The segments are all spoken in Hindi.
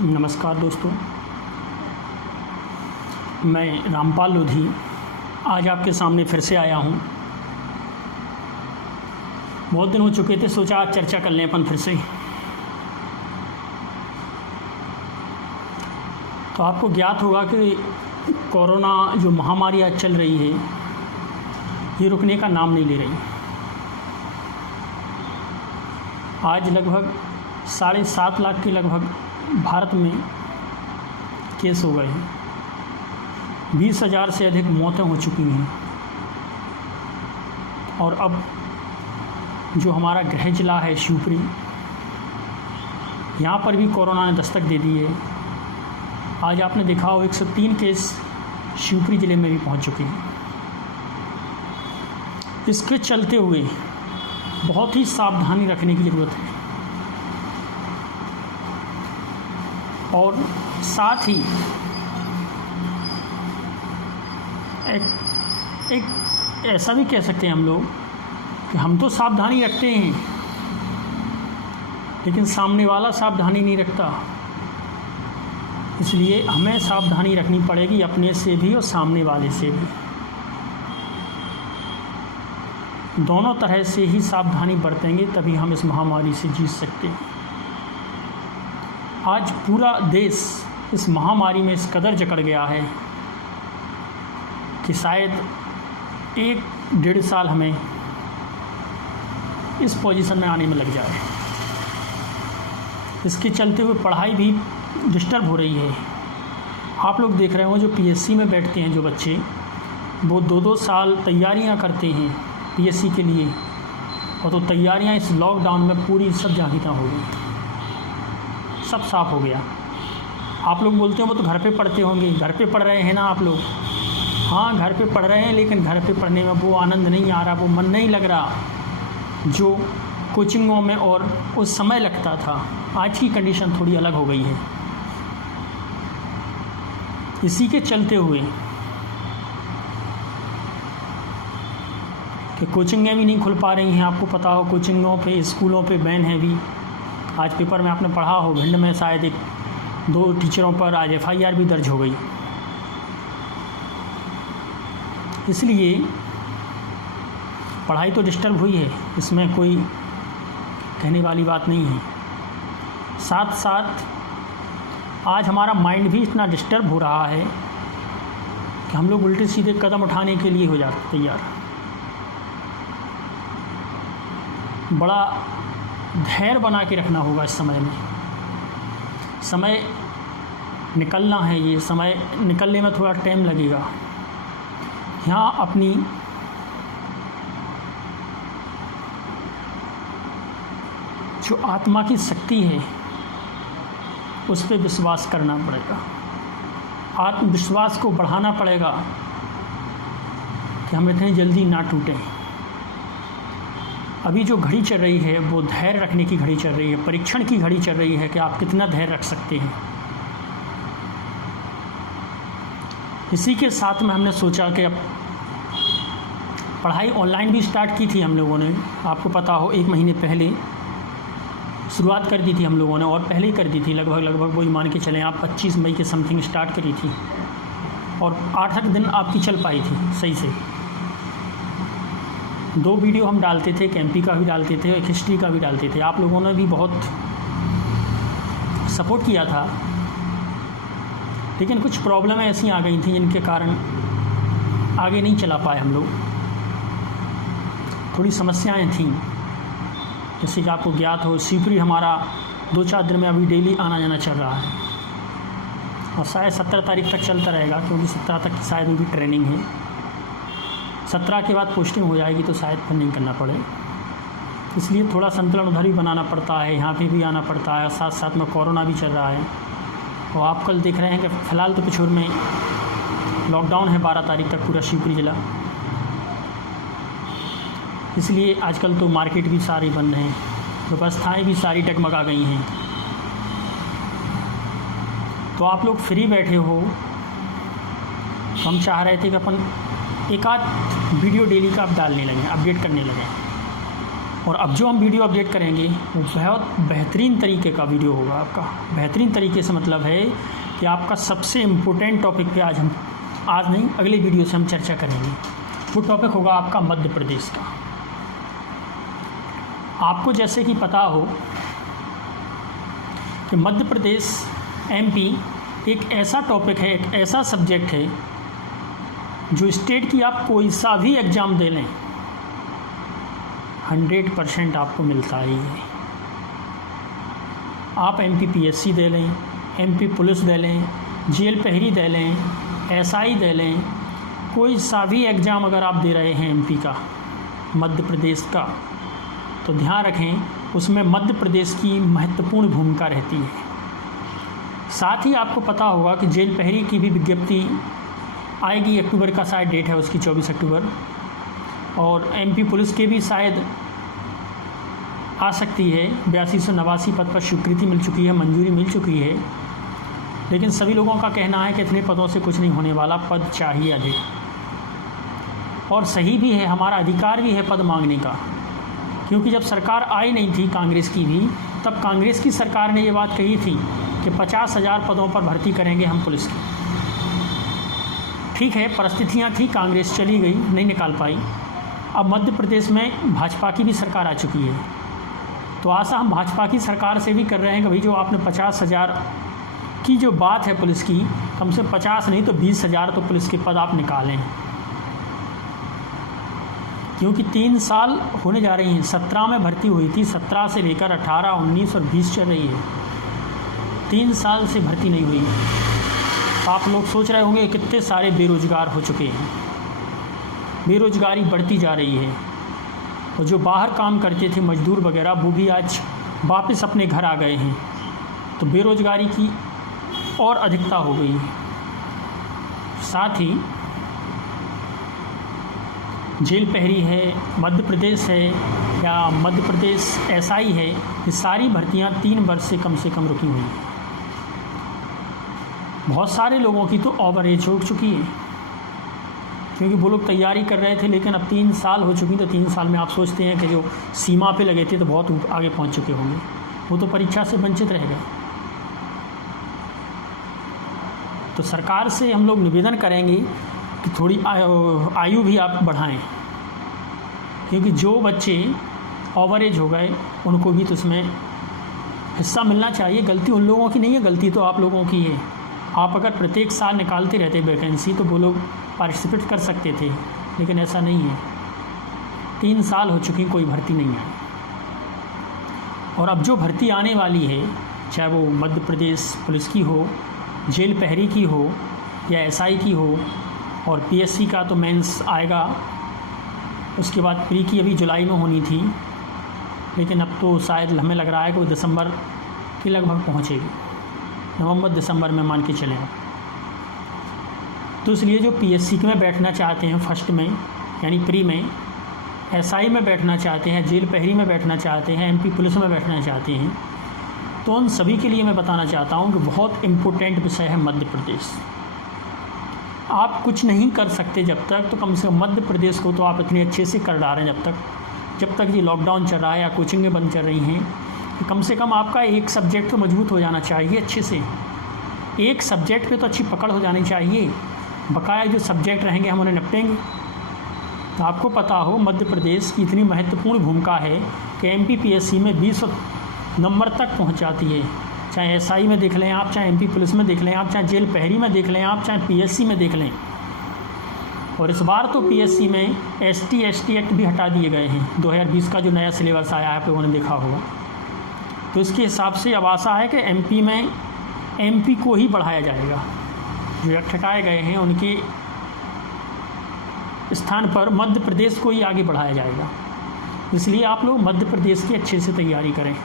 नमस्कार दोस्तों, मैं रामपाल लोधी आज आपके सामने फिर से आया हूँ। बहुत दिन हो चुके थे, सोचा आज चर्चा कर लें अपन फिर से। तो आपको ज्ञात होगा कि कोरोना जो महामारी आज चल रही है ये रुकने का नाम नहीं ले रही। आज लगभग 7.5 लाख के लगभग भारत में केस हो गए हैं। 20,000 से अधिक मौतें हो चुकी हैं। और अब जो हमारा गृह जिला है शिवपुरी, यहाँ पर भी कोरोना ने दस्तक दे दी है। आज आपने देखा हो 103 केस शिवपुरी ज़िले में भी पहुँच चुके हैं। इसके चलते हुए बहुत ही सावधानी रखने की ज़रूरत है। और साथ ही एक ऐसा भी कह सकते हैं हम लोग कि हम तो सावधानी रखते हैं, लेकिन सामने वाला सावधानी नहीं रखता। इसलिए हमें सावधानी रखनी पड़ेगी, अपने से भी और सामने वाले से भी। दोनों तरह से ही सावधानी बरतेंगे तभी हम इस महामारी से जीत सकते हैं। आज पूरा देश इस महामारी में इस कदर जकड़ गया है कि शायद 1-1.5 साल हमें इस पोजीशन में आने में लग जाए। इसके चलते हुए पढ़ाई भी डिस्टर्ब हो रही है। आप लोग देख रहे हो जो पीएससी में बैठते हैं जो बच्चे, वो 2-2 साल तैयारियां करते हैं पीएससी के लिए, और तो तैयारियां इस लॉकडाउन में पूरी सब जाहिता हो गई, सब साफ हो गया। आप लोग बोलते हो वो तो घर पे पढ़ते होंगे, घर पे पढ़ रहे हैं ना आप लोग। हाँ, घर पे पढ़ रहे हैं, लेकिन घर पे पढ़ने में वो आनंद नहीं आ रहा, वो मन नहीं लग रहा जो कोचिंगों में और उस समय लगता था। आज की कंडीशन थोड़ी अलग हो गई है। इसी के चलते हुए कि कोचिंगें भी नहीं खुल पा रही हैं। आपको पता हो कोचिंगों पे, स्कूलों पे बैन है भी। आज पेपर में आपने पढ़ा हो, भिंड में शायद 1-2 टीचरों पर आज FIR भी दर्ज हो गई। इसलिए पढ़ाई तो डिस्टर्ब हुई है, इसमें कोई कहने वाली बात नहीं है। साथ साथ आज हमारा माइंड भी इतना डिस्टर्ब हो रहा है कि हम लोग उल्टे सीधे कदम उठाने के लिए हो जाते तैयार। बड़ा धैर्य बना के रखना होगा इस समय में। समय निकलना है, ये समय निकलने में थोड़ा टाइम लगेगा। यहाँ अपनी जो आत्मा की शक्ति है उस पर विश्वास करना पड़ेगा। आत्मविश्वास को बढ़ाना पड़ेगा कि हम इतनी जल्दी ना टूटें। अभी जो घड़ी चल रही है वो धैर्य रखने की घड़ी चल रही है, परीक्षण की घड़ी चल रही है कि आप कितना धैर्य रख सकते हैं। इसी के साथ में हमने सोचा कि अब पढ़ाई ऑनलाइन भी स्टार्ट की थी हम लोगों ने। आपको पता हो 1 महीने पहले शुरुआत कर दी थी हम लोगों ने, और पहले ही कर दी थी। लगभग वही मान के चलें आप 25 मई के समथिंग स्टार्ट करी थी, और 8 दिन आपकी चल पाई थी सही से। 2 वीडियो हम डालते थे, एक MP का भी डालते थे, एक हिस्ट्री का भी डालते थे। आप लोगों ने भी बहुत सपोर्ट किया था, लेकिन कुछ प्रॉब्लम ऐसी आ गई थी जिनके कारण आगे नहीं चला पाए हम लोग। थोड़ी समस्याएं थीं, जैसे कि आपको ज्ञात हो शिवपुरी हमारा 2-4 दिन में अभी डेली आना जाना चल रहा है, और शायद 17 तारीख तक चलता रहेगा, क्योंकि 17 तक शायद भी ट्रेनिंग है। 17 के बाद पोस्टिंग हो जाएगी तो शायद फिर नहीं करना पड़े। इसलिए थोड़ा संतुलन उधर भी बनाना पड़ता है, यहाँ पे भी आना पड़ता है। साथ साथ में कोरोना भी चल रहा है, और आप कल देख रहे हैं कि फ़िलहाल तो पिछोर में लॉकडाउन है 12 तारीख तक पूरा शिवपुरी ज़िला। इसलिए आजकल तो मार्केट भी सारी बंद हैं, व्यवस्थाएँ भी सारी डगमगा गई हैं। तो आप लोग फ्री बैठे हो, तो हम चाह रहे थे कि अपन 1 आध वीडियो डेली का आप डालने लगे, अपडेट करने लगे। और अब जो हम वीडियो अपडेट करेंगे वो बहुत बेहतरीन तरीके का वीडियो होगा आपका। बेहतरीन तरीके से मतलब है कि आपका सबसे इम्पोर्टेंट टॉपिक पे आज नहीं अगले वीडियो से हम चर्चा करेंगे। वो टॉपिक होगा आपका मध्य प्रदेश का। आपको जैसे कि पता हो कि मध्य प्रदेश MP एक ऐसा टॉपिक है, एक ऐसा सब्जेक्ट है जो स्टेट की आप कोई सा भी एग्ज़ाम दे लें 100% आपको मिलता ही है। आप MP PSC दे लें, MP पुलिस दे लें, जेल पहरी दे लें, SI दे लें, कोई सा भी एग्ज़ाम अगर आप दे रहे हैं MP का, मध्य प्रदेश का, तो ध्यान रखें उसमें मध्य प्रदेश की महत्वपूर्ण भूमिका रहती है। साथ ही आपको पता होगा कि जेल पहरी की भी विज्ञप्ति आएगी, अक्टूबर का शायद डेट है उसकी 24 अक्टूबर, और MP पुलिस के भी शायद आ सकती है। 8289 पद पर स्वीकृति मिल चुकी है, मंजूरी मिल चुकी है, लेकिन सभी लोगों का कहना है कि इतने पदों से कुछ नहीं होने वाला, पद चाहिए अधिक। और सही भी है, हमारा अधिकार भी है पद मांगने का, क्योंकि जब सरकार आई नहीं थी कांग्रेस की भी, तब कांग्रेस की सरकार ने ये बात कही थी कि 50,000 पदों पर भर्ती करेंगे हम पुलिस की। ठीक है, परिस्थितियाँ थी, कांग्रेस चली गई, नहीं निकाल पाई। अब मध्य प्रदेश में भाजपा की भी सरकार आ चुकी है, तो आशा हम भाजपा की सरकार से भी कर रहे हैं कि भाई जो आपने 50,000 की जो बात है पुलिस की, कम से 50 नहीं तो 20,000 तो पुलिस के पद आप निकालें, क्योंकि 3 साल होने जा रही हैं। 17 में भर्ती हुई थी, 17 से लेकर 18, 19 और 20 चल रही है, 3 साल से भर्ती नहीं हुई। आप लोग सोच रहे होंगे कितने सारे बेरोजगार हो चुके हैं, बेरोजगारी बढ़ती जा रही है, और जो बाहर काम करते थे मजदूर वगैरह वो भी आज वापस अपने घर आ गए हैं, तो बेरोजगारी की और अधिकता हो गई है। साथ ही जेल पहरी है, मध्य प्रदेश है या मध्य प्रदेश SI है, ये सारी भर्तियां 3 वर्ष से कम रुकी हुई हैं। बहुत सारे लोगों की तो ओवर एज हो चुकी है, क्योंकि वो लोग तैयारी कर रहे थे, लेकिन अब 3 साल हो चुकी, तो 3 साल में आप सोचते हैं कि जो सीमा पे लगे थे तो बहुत आगे पहुंच चुके होंगे, वो तो परीक्षा से वंचित रह गए। तो सरकार से हम लोग निवेदन करेंगे कि थोड़ी आयु भी आप बढ़ाएं, क्योंकि जो बच्चे ओवर एज हो गए उनको भी तो इसमें हिस्सा मिलना चाहिए। गलती उन लोगों की नहीं है, गलती तो आप लोगों की है। आप अगर प्रत्येक साल निकालते रहते वैकेंसी तो वो लोग पार्टिसिपेट कर सकते थे, लेकिन ऐसा नहीं है। 3 साल हो चुकी, कोई भर्ती नहीं आई, और अब जो भर्ती आने वाली है, चाहे वो मध्य प्रदेश पुलिस की हो, जेल पहरी की हो या SI की हो, और PSC का तो मेंस आएगा, उसके बाद प्री की अभी जुलाई में होनी थी, लेकिन अब तो शायद हमें लग रहा है कि वो दिसंबर के लगभग पहुंचेगी, नवंबर दिसंबर में मान के चलें। तो इसलिए जो PSC में बैठना चाहते हैं फर्स्ट में यानी प्री में, SI में बैठना चाहते हैं, जेल पहरी में बैठना चाहते हैं, MP पुलिस में बैठना चाहते हैं, तो उन सभी के लिए मैं बताना चाहता हूं कि बहुत इम्पोर्टेंट विषय है मध्य प्रदेश। आप कुछ नहीं कर सकते जब तक, तो कम से कम मध्य प्रदेश को तो आप इतने अच्छे से कर डालें जब तक ये लॉकडाउन चल रहा है या कोचिंगें बंद चल रही हैं, तो कम से कम आपका एक सब्जेक्ट तो मजबूत हो जाना चाहिए अच्छे से। एक सब्जेक्ट पे तो अच्छी पकड़ हो जानी चाहिए, बकाया जो सब्जेक्ट रहेंगे हम उन्हें निपटेंगे। तो आपको पता हो मध्य प्रदेश की इतनी महत्वपूर्ण भूमिका है कि MP PSC में 20 नंबर तक पहुंच जाती है, चाहे SI में देख लें आप, चाहे MP पुलिस में देख लें आप, चाहे जेल पहरी में देख लें आप, चाहे PSC में देख लें। और इस बार तो PSC में ST एक्ट भी हटा दिए गए हैं, 2020 का जो नया सिलेबस आया है आप लोगों ने देखा होगा। तो इसके हिसाब से अब आशा है कि MP में MP को ही बढ़ाया जाएगा, जो एक्ट हटाए गए हैं उनके स्थान पर मध्य प्रदेश को ही आगे बढ़ाया जाएगा। इसलिए आप लोग मध्य प्रदेश की अच्छे से तैयारी करें।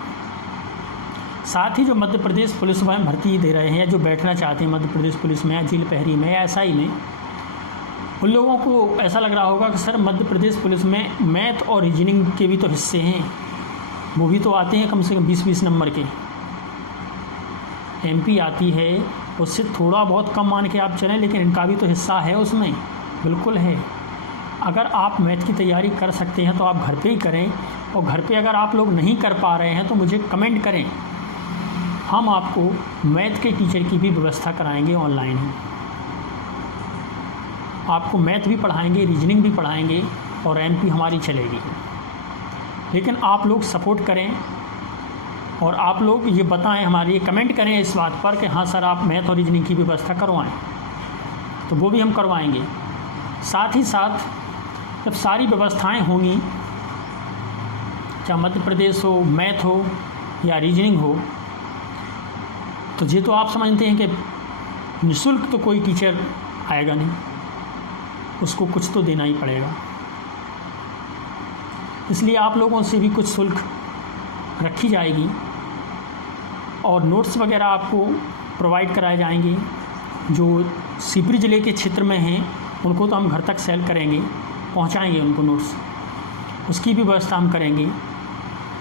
साथ ही जो मध्य प्रदेश पुलिस में भर्ती दे रहे हैं, जो बैठना चाहते हैं मध्य प्रदेश पुलिस में या जेल पहरी में या SI में, उन लोगों को ऐसा लग रहा होगा कि सर मध्य प्रदेश पुलिस में मैथ और रीजनिंग के भी तो हिस्से हैं, वो भी तो आते हैं कम से कम 20-20 नंबर के। MP आती है, उससे थोड़ा बहुत कम मान के आप चलें, लेकिन इनका भी तो हिस्सा है उसमें, बिल्कुल है। अगर आप मैथ की तैयारी कर सकते हैं तो आप घर पे ही करें, और घर पे अगर आप लोग नहीं कर पा रहे हैं तो मुझे कमेंट करें, हम आपको मैथ के टीचर की भी व्यवस्था कराएंगे ऑनलाइन ही। आपको मैथ भी पढ़ाएंगे, रीजनिंग भी पढ़ाएंगे और एमपी हमारी चलेगी। लेकिन आप लोग सपोर्ट करें और आप लोग ये बताएं, हमारे ये कमेंट करें इस बात पर कि हाँ सर आप मैथ और रीजनिंग की व्यवस्था करवाएं, तो वो भी हम करवाएंगे। साथ ही साथ जब सारी व्यवस्थाएं होंगी, चाहे मध्य प्रदेश हो, मैथ हो या रीजनिंग हो, तो ये तो आप समझते हैं कि निःशुल्क तो कोई टीचर आएगा नहीं, उसको कुछ तो देना ही पड़ेगा। इसलिए आप लोगों से भी कुछ शुल्क रखी जाएगी और नोट्स वगैरह आपको प्रोवाइड कराए जाएंगे। जो शिवपुरी ज़िले के क्षेत्र में हैं उनको तो हम घर तक सेल करेंगे, पहुंचाएंगे उनको नोट्स, उसकी भी व्यवस्था हम करेंगे।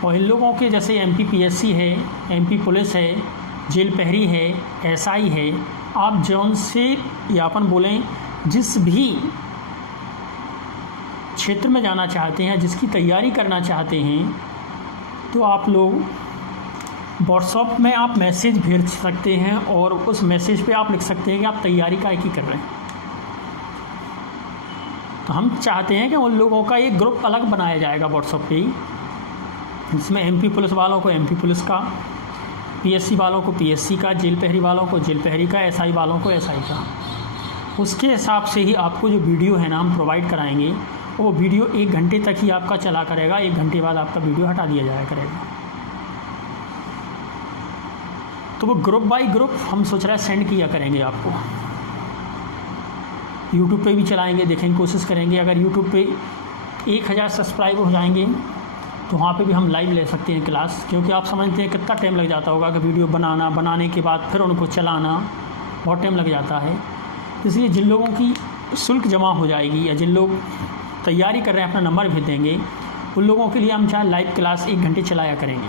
और इन लोगों के जैसे एमपी पीएससी है, एमपी पुलिस है, जेल पहरी है, एसआई है, आप जौन से या अपन बोलें जिस भी क्षेत्र में जाना चाहते हैं, जिसकी तैयारी करना चाहते हैं, तो आप लोग व्हाट्सएप में आप मैसेज भेज सकते हैं और उस मैसेज पे आप लिख सकते हैं कि आप तैयारी का ही कर रहे हैं। तो हम चाहते हैं कि उन लोगों का एक ग्रुप अलग बनाया जाएगा व्हाट्सएप पे ही, जिसमें एमपी पुलिस वालों को एमपी पुलिस का, पीएससी वालों को पीएससी का, जेल पहरी वालों को जेल पहरी का, एसआई वालों को एसआई का। उसके हिसाब से ही आपको जो वीडियो है ना हम प्रोवाइड कराएंगे, वो वीडियो 1 घंटे तक ही आपका चला करेगा। 1 घंटे बाद आपका वीडियो हटा दिया जाया करेगा। तो वो ग्रुप बाय ग्रुप हम सोच रहे हैं सेंड किया करेंगे आपको। यूट्यूब पे भी चलाएंगे, देखेंगे, कोशिश करेंगे। अगर यूट्यूब पे 1000 सब्सक्राइबर हो जाएंगे तो वहाँ पे भी हम लाइव ले सकते हैं क्लास, क्योंकि आप समझते हैं कितना टाइम लग जाता होगा कि वीडियो बनाने के बाद फिर उनको चलाना, बहुत टाइम लग जाता है। इसलिए जिन लोगों की शुल्क जमा हो जाएगी या जिन लोग तैयारी कर रहे हैं, अपना नंबर भेज देंगे, उन लोगों के लिए हम चाहे लाइव क्लास 1 घंटे चलाया करेंगे।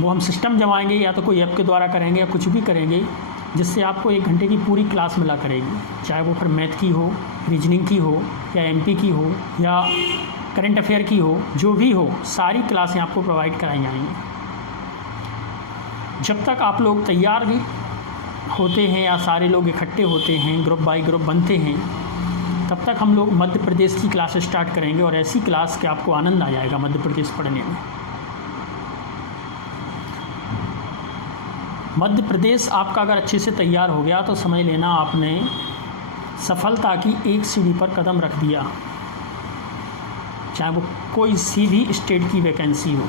वो हम सिस्टम जमाएंगे या तो कोई ऐप के द्वारा करेंगे या कुछ भी करेंगे, जिससे आपको 1 घंटे की पूरी क्लास मिला करेगी। चाहे वो फिर मैथ की हो, रीजनिंग की हो या एमपी की हो या करंट अफेयर की हो, जो भी हो, सारी क्लासें आपको प्रोवाइड कराई जाएंगी। जब तक आप लोग तैयार भी होते हैं या सारे लोग इकट्ठे होते हैं, ग्रुप बाय ग्रुप बनते हैं, तब तक हम लोग मध्य प्रदेश की क्लास स्टार्ट करेंगे। और ऐसी क्लास के आपको आनंद आ जाएगा मध्य प्रदेश पढ़ने में। मध्य प्रदेश आपका अगर अच्छे से तैयार हो गया तो समझ लेना आपने सफलता की एक सीढ़ी पर कदम रख दिया, चाहे वो कोई सी भी स्टेट की वैकेंसी हो।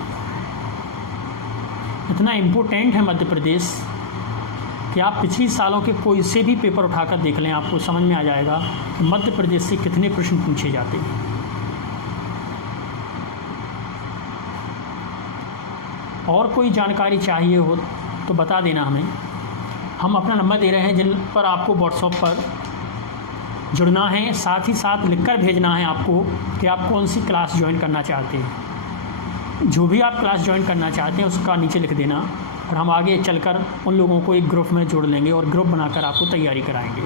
इतना इम्पोर्टेंट है मध्य प्रदेश कि आप पिछले सालों के कोई से भी पेपर उठाकर देख लें, आपको समझ में आ जाएगा कि मध्य प्रदेश से कितने प्रश्न पूछे जाते हैं। और कोई जानकारी चाहिए हो तो बता देना हमें। हम अपना नंबर दे रहे हैं जिन पर आपको व्हाट्सएप पर जुड़ना है, साथ ही साथ लिखकर भेजना है आपको कि आप कौन सी क्लास ज्वाइन करना चाहते हैं। जो भी आप क्लास ज्वाइन करना चाहते हैं उसका नीचे लिख देना और हम आगे चलकर उन लोगों को एक ग्रुप में जोड़ लेंगे और ग्रुप बनाकर आपको तैयारी कराएंगे।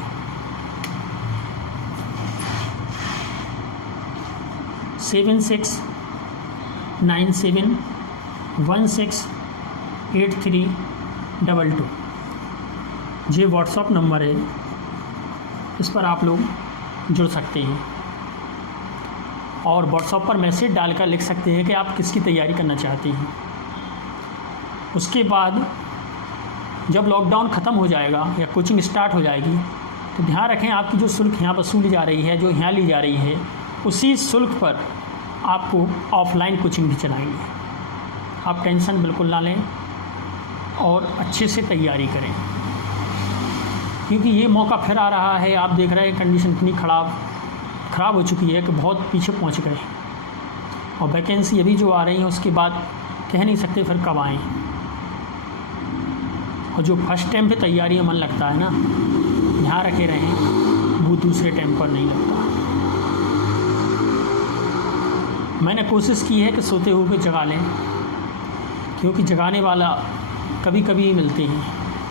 सेवन 697168322 ये व्हाट्सएप नंबर है, इस पर आप लोग जुड़ सकते हैं और व्हाट्सएप पर मैसेज डालकर लिख सकते हैं कि आप किसकी तैयारी करना चाहते हैं। उसके बाद जब लॉकडाउन ख़त्म हो जाएगा या कोचिंग स्टार्ट हो जाएगी तो ध्यान रखें आपकी जो शुल्क यहाँ वसूली जा रही है, जो यहाँ ली जा रही है, उसी शुल्क पर आपको ऑफलाइन कोचिंग भी चलाएंगे। आप टेंशन बिल्कुल ना लें और अच्छे से तैयारी करें, क्योंकि ये मौका फिर आ रहा है। आप देख रहे हैं कंडीशन इतनी ख़राब हो चुकी है कि बहुत पीछे पहुंच गए और वैकेंसी अभी जो आ रही है उसके बाद कह नहीं सकते फिर कब आएँ। और जो फर्स्ट टाइम पे तैयारी में मन लगता है ना, ध्यान रखे रहें, वो दूसरे टाइम पर नहीं लगता। मैंने कोशिश की है कि सोते हुए जगा लें, क्योंकि जगाने वाला कभी कभी ही मिलते हैं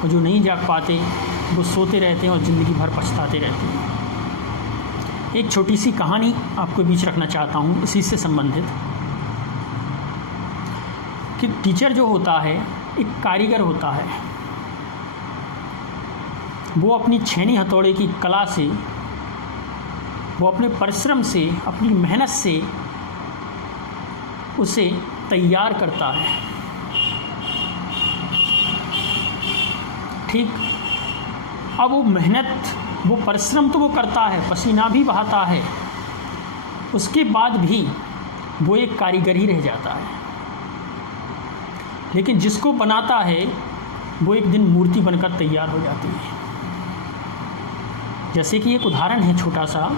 और जो नहीं जाग पाते वो सोते रहते हैं और ज़िंदगी भर पछताते रहते हैं। एक छोटी सी कहानी आपके बीच रखना चाहता हूँ इसी से संबंधित, कि टीचर जो होता है एक कारीगर होता है। वो अपनी छेनी हथौड़े की कला से, वो अपने परिश्रम से, अपनी मेहनत से उसे तैयार करता है। ठीक, अब वो मेहनत, वो परिश्रम तो वो करता है, पसीना भी बहाता है, उसके बाद भी वो एक कारीगर ही रह जाता है। लेकिन जिसको बनाता है वो एक दिन मूर्ति बनकर तैयार हो जाती है। जैसे कि एक उदाहरण है छोटा सा।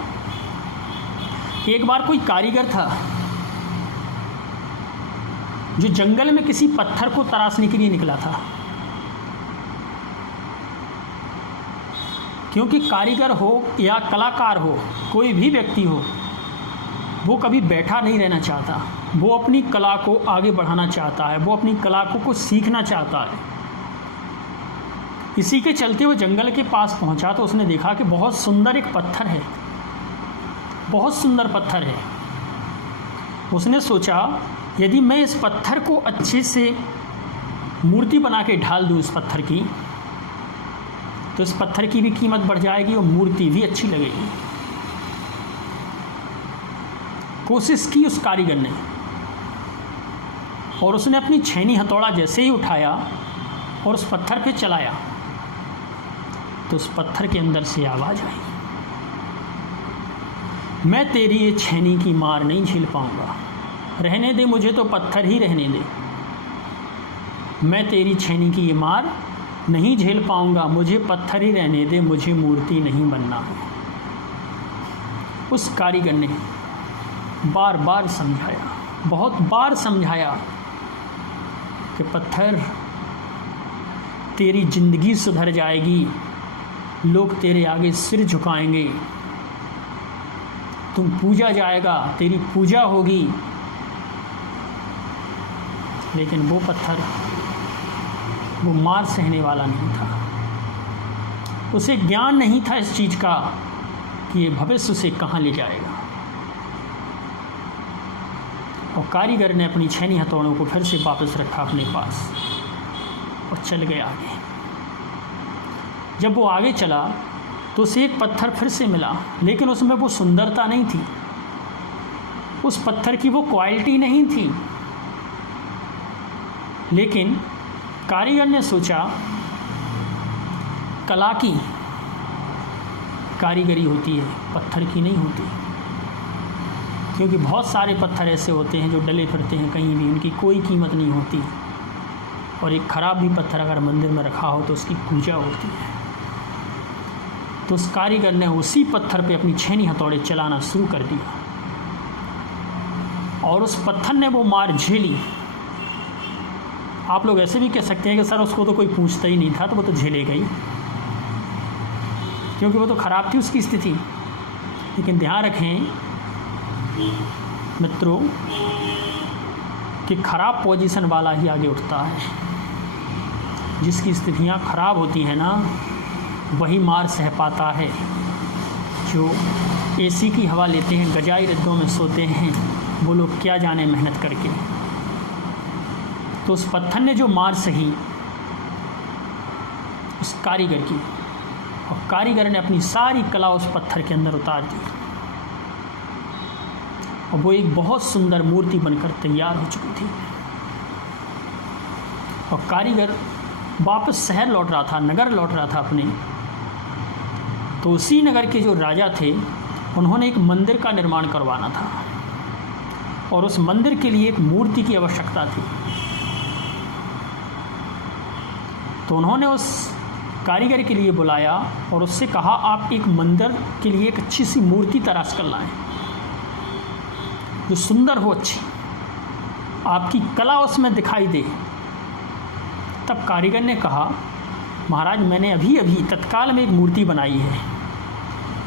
एक बार कोई कारीगर था जो जंगल में किसी पत्थर को तराशने के लिए निकला था, क्योंकि कारीगर हो या कलाकार हो, कोई भी व्यक्ति हो, वो कभी बैठा नहीं रहना चाहता। वो अपनी कला को आगे बढ़ाना चाहता है, वो अपनी कला को सीखना चाहता है। इसी के चलते वो जंगल के पास पहुंचा तो उसने देखा कि बहुत सुंदर एक पत्थर है, बहुत सुंदर पत्थर है। उसने सोचा यदि मैं इस पत्थर को अच्छे से मूर्ति बना के ढाल दूँ इस पत्थर की, तो इस पत्थर की भी कीमत बढ़ जाएगी और मूर्ति भी अच्छी लगेगी। कोशिश की उस कारीगर ने, और उसने अपनी छेनी हथौड़ा जैसे ही उठाया और उस पत्थर पे चलाया तो उस पत्थर के अंदर से आवाज़ आई, मैं तेरी ये छेनी की मार नहीं झेल पाऊंगा, रहने दे मुझे तो पत्थर ही रहने दे। मैं तेरी छेनी की ये मार नहीं झेल पाऊंगा, मुझे पत्थर ही रहने दे, मुझे मूर्ति नहीं बनना है। उस कारीगर ने बार बार समझाया, बहुत बार समझाया कि पत्थर, तेरी ज़िंदगी सुधर जाएगी, लोग तेरे आगे सिर झुकाएंगे, तुम पूजा जाएगा, तेरी पूजा होगी। लेकिन वो पत्थर, वो मार सहने वाला नहीं था। उसे ज्ञान नहीं था इस चीज़ का कि ये भविष्य उसे कहाँ ले जाएगा। और कारीगर ने अपनी छेनी हथौड़ों को फिर से वापस रखा अपने पास और चल गया आगे। जब वो आगे चला तो उसे एक पत्थर फिर से मिला, लेकिन उसमें वो सुंदरता नहीं थी, उस पत्थर की वो क्वालिटी नहीं थी। लेकिन कारीगर ने सोचा कला की कारीगरी होती है, पत्थर की नहीं होती। क्योंकि बहुत सारे पत्थर ऐसे होते हैं जो डले फिरते हैं कहीं भी, उनकी कोई कीमत नहीं होती। और एक ख़राब भी पत्थर अगर मंदिर में रखा हो तो उसकी पूजा होती है। तो उस कारीगर ने उसी पत्थर पे अपनी छेनी हथौड़े चलाना शुरू कर दिया और उस पत्थर ने वो मार झेली। आप लोग ऐसे भी कह सकते हैं कि सर उसको तो कोई पूछता ही नहीं था, तो वो तो झेले गई, क्योंकि वो तो ख़राब थी उसकी स्थिति। लेकिन ध्यान रखें मित्रों कि ख़राब पोजीशन वाला ही आगे उठता है। जिसकी स्थितियाँ ख़राब होती हैं ना, वही मार सह पाता है। जो एसी की हवा लेते हैं, गजाई रद्दों में सोते हैं, वो लोग क्या जाने मेहनत करके। तो उस पत्थर ने जो मार सही उस कारीगर की, और कारीगर ने अपनी सारी कला उस पत्थर के अंदर उतार दी, और वो एक बहुत सुंदर मूर्ति बनकर तैयार हो चुकी थी। और कारीगर वापस शहर लौट रहा था, नगर लौट रहा था अपने। तो उसी नगर के जो राजा थे, उन्होंने एक मंदिर का निर्माण करवाना था, और उस मंदिर के लिए एक मूर्ति की आवश्यकता थी। तो उन्होंने उस कारीगर के लिए बुलाया और उससे कहा, आप एक मंदिर के लिए एक अच्छी सी मूर्ति तराश कर लाएं, जो सुंदर हो, अच्छी, आपकी कला उसमें दिखाई दे। तब कारीगर ने कहा, महाराज मैंने अभी अभी तत्काल में एक मूर्ति बनाई है,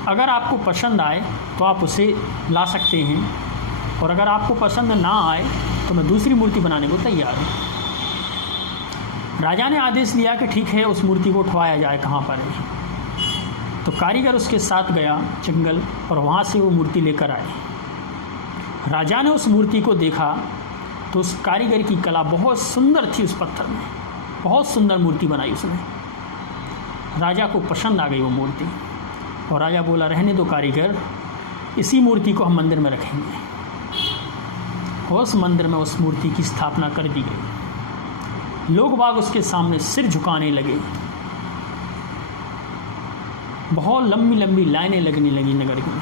अगर आपको पसंद आए तो आप उसे ला सकते हैं, और अगर आपको पसंद ना आए तो मैं दूसरी मूर्ति बनाने को तैयार हूँ। राजा ने आदेश दिया कि ठीक है, उस मूर्ति को उठवाया जाए, कहाँ पर है। तो कारीगर उसके साथ गया जंगल और वहाँ से वो मूर्ति लेकर आए। राजा ने उस मूर्ति को देखा तो उस कारीगर की कला बहुत सुंदर थी, उस पत्थर में बहुत सुंदर मूर्ति बनाई उसने। राजा को पसंद आ गई वो मूर्ति और राजा बोला, रहने दो कारीगर, इसी मूर्ति को हम मंदिर में रखेंगे। और उस मंदिर में उस मूर्ति की स्थापना कर दी गई। लोग बाग उसके सामने सिर झुकाने लगे, बहुत लंबी लंबी लाइनें लगने लगी नगर में।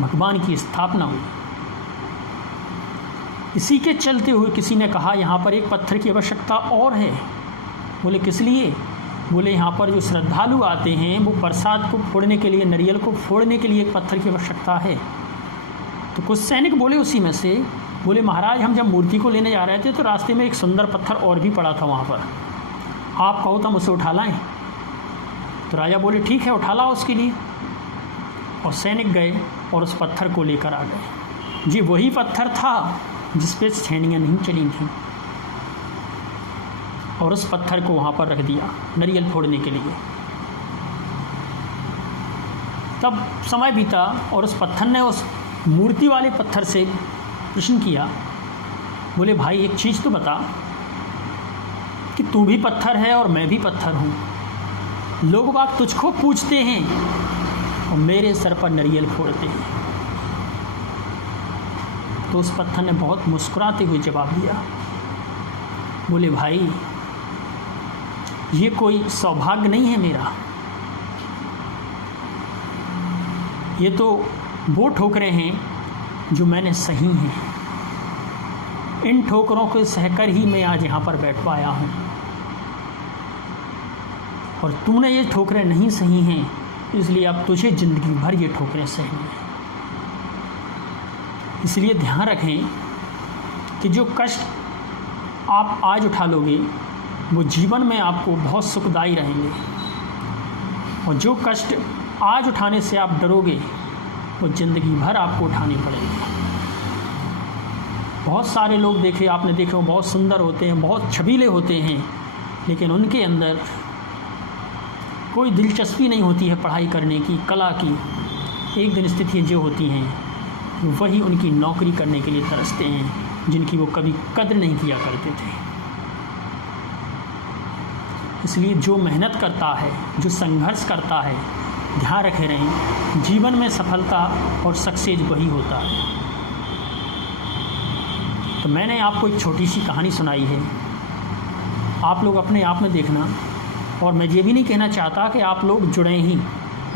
भगवान की स्थापना हुई। इसी के चलते हुए किसी ने कहा, यहाँ पर एक पत्थर की आवश्यकता और है। बोले, किस लिए? बोले, यहाँ पर जो श्रद्धालु आते हैं वो प्रसाद को फोड़ने के लिए, नारियल को फोड़ने के लिए एक पत्थर की आवश्यकता है। तो कुछ सैनिक बोले उसी में से, बोले, महाराज हम जब मूर्ति को लेने जा रहे थे तो रास्ते में एक सुंदर पत्थर और भी पड़ा था वहाँ पर, आप कहो तो हम उसे उठा लाएं। तो राजा बोले, ठीक है, उठा लाओ उसके लिए। और सैनिक गए और उस पत्थर को लेकर आ गए। जी वही पत्थर था जिस पे छेड़ियाँ नहीं चली थीं, और उस पत्थर को वहाँ पर रख दिया नारियल फोड़ने के लिए। तब समय बीता और उस पत्थर ने उस मूर्ति वाले पत्थर से प्रश्न किया, बोले, भाई एक चीज़ तो बता कि तू भी पत्थर है और मैं भी पत्थर हूँ, लोग बाग तुझको पूछते हैं और मेरे सर पर नारियल फोड़ते हैं। तो उस पत्थर ने बहुत मुस्कुराते हुए जवाब दिया, बोले, भाई ये कोई सौभाग्य नहीं है मेरा, ये तो वो ठोकरें हैं जो मैंने सही हैं। इन ठोकरों को सहकर ही मैं आज यहाँ पर बैठ पाया हूँ, और तूने ये ठोकरें नहीं सही हैं, इसलिए अब तुझे ज़िंदगी भर ये ठोकरें सही हैं। इसलिए ध्यान रखें कि जो कष्ट आप आज उठा लोगे वो जीवन में आपको बहुत सुखदायी रहेंगे, और जो कष्ट आज उठाने से आप डरोगे वो ज़िंदगी भर आपको उठाने पड़ेंगे। बहुत सारे लोग देखे, आपने देखे, वो बहुत सुंदर होते हैं, बहुत छबीले होते हैं, लेकिन उनके अंदर कोई दिलचस्पी नहीं होती है पढ़ाई करने की, कला की। एक दिन स्थितियाँ जो होती हैं वही उनकी नौकरी करने के लिए तरसते हैं, जिनकी वो कभी कद्र नहीं किया करते थे। इसलिए जो मेहनत करता है, जो संघर्ष करता है, ध्यान रखे रहें, जीवन में सफलता और सक्सेस वही होता है। तो मैंने आपको एक छोटी सी कहानी सुनाई है, आप लोग अपने आप में देखना। और मैं ये भी नहीं कहना चाहता कि आप लोग जुड़ें ही,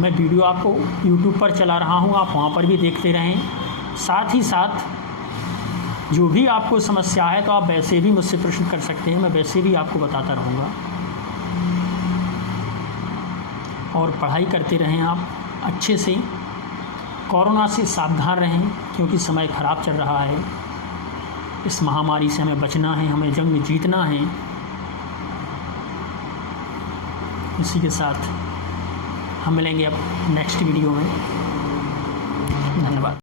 मैं वीडियो आपको YouTube पर चला रहा हूँ, आप वहाँ पर भी देखते रहें। साथ ही साथ जो भी आपको समस्या है तो आप वैसे भी मुझसे प्रश्न कर सकते हैं, मैं वैसे भी आपको बताता रहूँगा। और पढ़ाई करते रहें आप अच्छे से, कोरोना से सावधान रहें क्योंकि समय ख़राब चल रहा है। इस महामारी से हमें बचना है, हमें जंग जीतना है। इसी के साथ हम मिलेंगे अब नेक्स्ट वीडियो में। धन्यवाद।